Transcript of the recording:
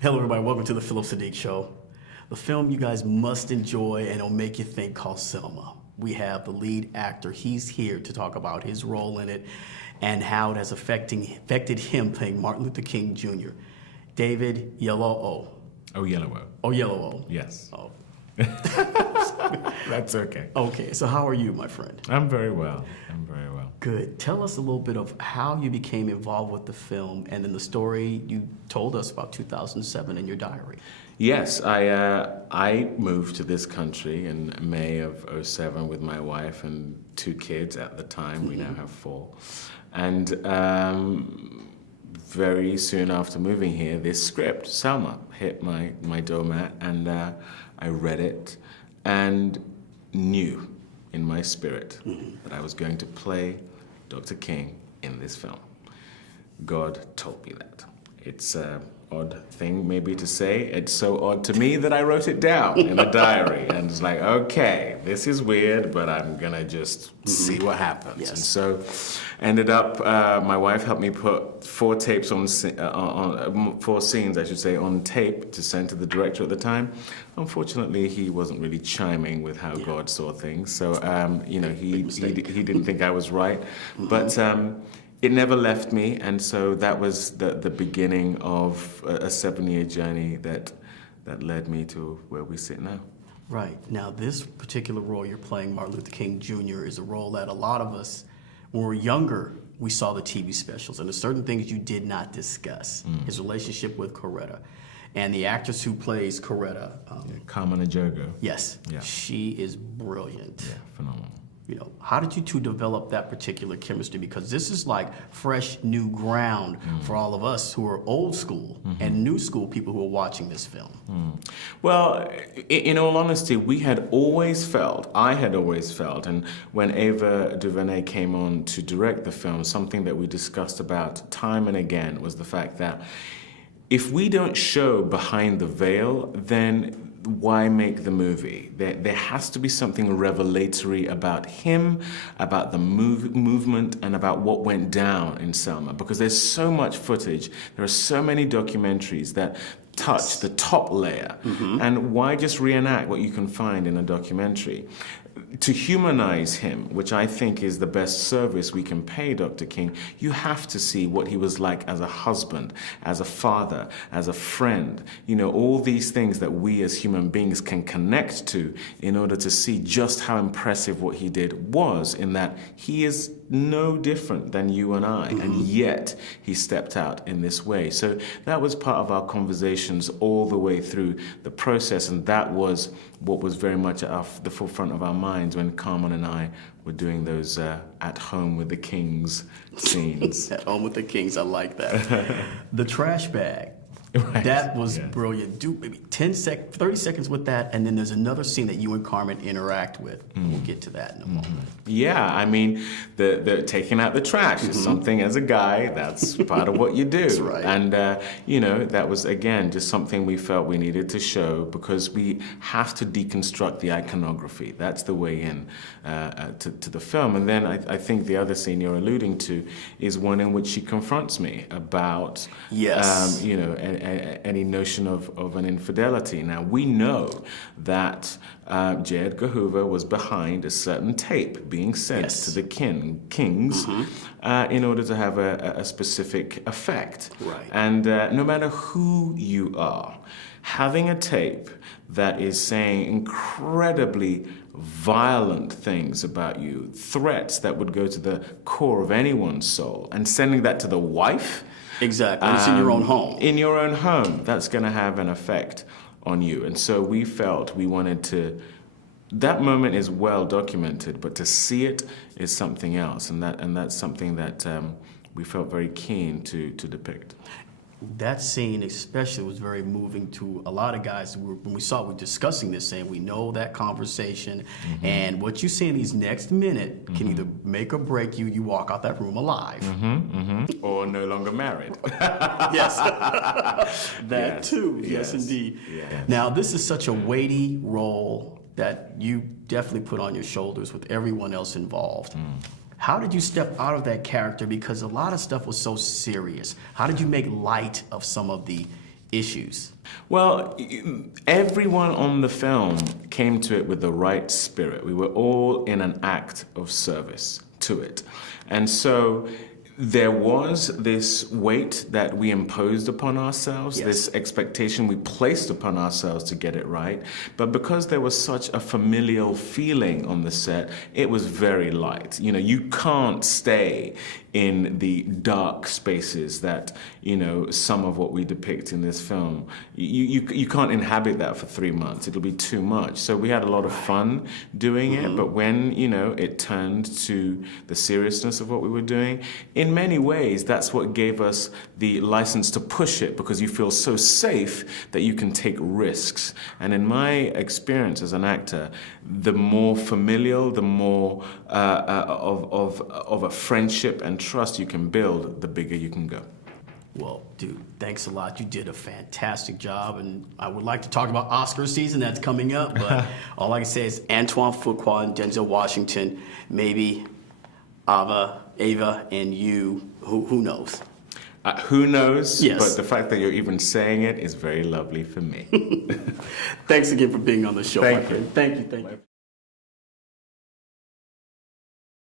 Hello, everybody. Welcome to the Phillip Siddiq Show. The film you guys must enjoy and it'll make you think called Selma. We have the lead actor. He's here to talk about his role in it and how it has affected him playing Martin Luther King Jr. David Oyelowo. Oyelowo. Oyelowo. Yes. Oh. That's okay. Okay, so how are you, my friend? I'm very well. I'm very well. Good. Tell us a little bit of how you became involved with the film and then the story you told us about 2007 in your diary. Yes, I moved to this country in May of '07 with my wife and 2 kids at the time. We now have 4. And very soon after moving here, this script, Selma, hit my doormat, and I read it and knew in my spirit that I was going to play Dr. King in this film. God told me that. It's an odd thing maybe to say. It's so odd to me that I wrote it down in a diary and it's like, okay, this is weird, but I'm gonna just see what happens. Yes. And so ended up, my wife helped me put 4 tapes on 4 scenes, I should say, on tape to send to the director at the time. Unfortunately, he wasn't really chiming with how God saw things. So, you know, he didn't think I was right. But it never left me, and so that was the beginning of a 7-year journey that led me to where we sit now. Right. Now, this particular role you're playing, Martin Luther King Jr., is a role that a lot of us, when we were younger, we saw the TV specials, and there's certain things you did not discuss. His relationship with Coretta. And the actress who plays Coretta. Carmen Ejogo. Yes. Yeah. She is brilliant. Yeah, phenomenal. You know, how did you two develop that particular chemistry? Because this is like fresh new ground for all of us who are old school and new school people who are watching this film. Well, in all honesty, I had always felt, and when Ava DuVernay came on to direct the film, something that we discussed about time and again was the fact that if we don't show behind the veil, then why make the movie? There has to be something revelatory about him, about the movement, and about what went down in Selma. Because there's so much footage, there are so many documentaries that touch the top layer. And why just reenact what you can find in a documentary? To humanize him, which I think is the best service we can pay Dr. King, you have to see what he was like as a husband, as a father, as a friend. You know, all these things that we as human beings can connect to in order to see just how impressive what he did was, in that he is no different than you and I, and yet he stepped out in this way. So that was part of our conversations all the way through the process, and that was what was very much at the forefront of our minds when Carmen and I were doing those at home with the Kings scenes. At home with the Kings, I like that. The trash bag. Right. That was brilliant. Do maybe 30 seconds with that, and then there's another scene that you and Carmen interact with. We'll get to that in a moment. Yeah, I mean, the taking out the trash is something, as a guy, that's part of what you do. That's right. And, you know, that was, again, just something we felt we needed to show because we have to deconstruct the iconography. That's the way in to the film. And then I think the other scene you're alluding to is one in which she confronts me about, you know, any notion of an infidelity. Now, we know that J. Edgar Hoover was behind a certain tape being sent to the Kings in order to have a specific effect. Right. And no matter who you are, having a tape that is saying incredibly violent things about you, threats that would go to the core of anyone's soul, and sending that to the wife. Exactly. It's in your own home. In your own home, that's going to have an effect on you. And so we felt we wanted to. That moment is well documented, but to see it is something else, and that's something that we felt very keen to depict. That scene especially was very moving to a lot of guys. When we saw, we were discussing this, saying we know that conversation, and what you see in these next minute can either make or break you. You walk out that room alive. Or no longer married. Yes, that too. Yes, indeed. Yes. Now, this is such a weighty role that you definitely put on your shoulders with everyone else involved. How did you step out of that character? Because a lot of stuff was so serious. How did you make light of some of the issues? Well, everyone on the film came to it with the right spirit. We were all in an act of service to it. And so there was this weight that we imposed upon ourselves, Yes. this expectation we placed upon ourselves to get it right. But because there was such a familial feeling on the set, it was very light. You know, you can't stay in the dark spaces that, you know, some of what we depict in this film. You can't inhabit that for 3 months. It'll be too much. So we had a lot of fun doing it, but when, you know, it turned to the seriousness of what we were doing, in many ways, that's what gave us the license to push it, because you feel so safe that you can take risks. And in my experience as an actor, the more familial, the more of a friendship and trust you can build, the bigger you can go. Well, dude, thanks a lot. You did a fantastic job, and I would like to talk about Oscar season that's coming up, but all I can say is Antoine Fuqua and Denzel Washington, maybe Ava, and you, who knows? Who knows? Yes. But the fact that you're even saying it is very lovely for me. Thanks again for being on the show. Thank you. Thank you.